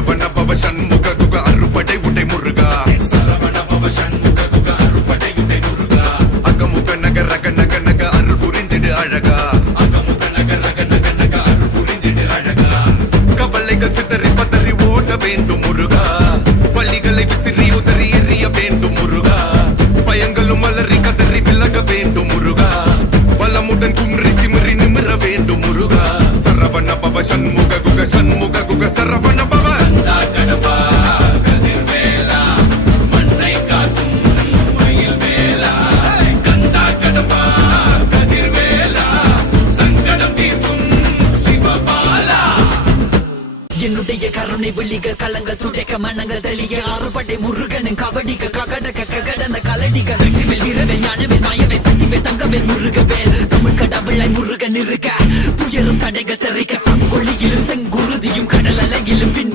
சரவண பவ சண்முக குக அறுபடை உடை முருகா சரவண பவ சண்முக குக அறுபடை உடை முருகா அகமுக நக ரக நக நக அருள் புரிந்திடு அழகா அகமுக நக ரக நக நக அருள் புரிந்திடு அழகா கவலைகள் சிதறி பதறி ஓட வேண்டும் முருகா பள்ளிகளை விசிறி உதறி எறிய வேண்டும் முருகா பயங்களும் மலரி கதறி விலக வேண்டும் முருகா பலமுடன் கும்ரி திமிரி நிமிர வேண்டும் முருகா சரவண பவ சண்முக குக சண்முக குக சரவண பவ கடப்பா கதிர்வேலா மண்ணை காக்கும் மயில் வேலா கண்டா கடப்பா கதிர்வேலா சங்கடம் தீர்க்கும் சிவபாலா என்னுடைய கருணை விழிகள் கலங்கள் துடைக்க மனங்கள் தெளிய ஆறுபடை முருகனின் கபடிக்க ககடக்க ககடந்த கலடிக்க வெற்றிவேல் வீரவேல் ஞானவேல் மாயவேல் சக்திவேல் தங்கவேல் முருகவேல் தமிழ் கடவுளை முருகன் இருக்க துயரும் தடைகள் தெரிக்க சங்கொழியிலும் செங்குருதியும் கடல் அலையிலும் பின்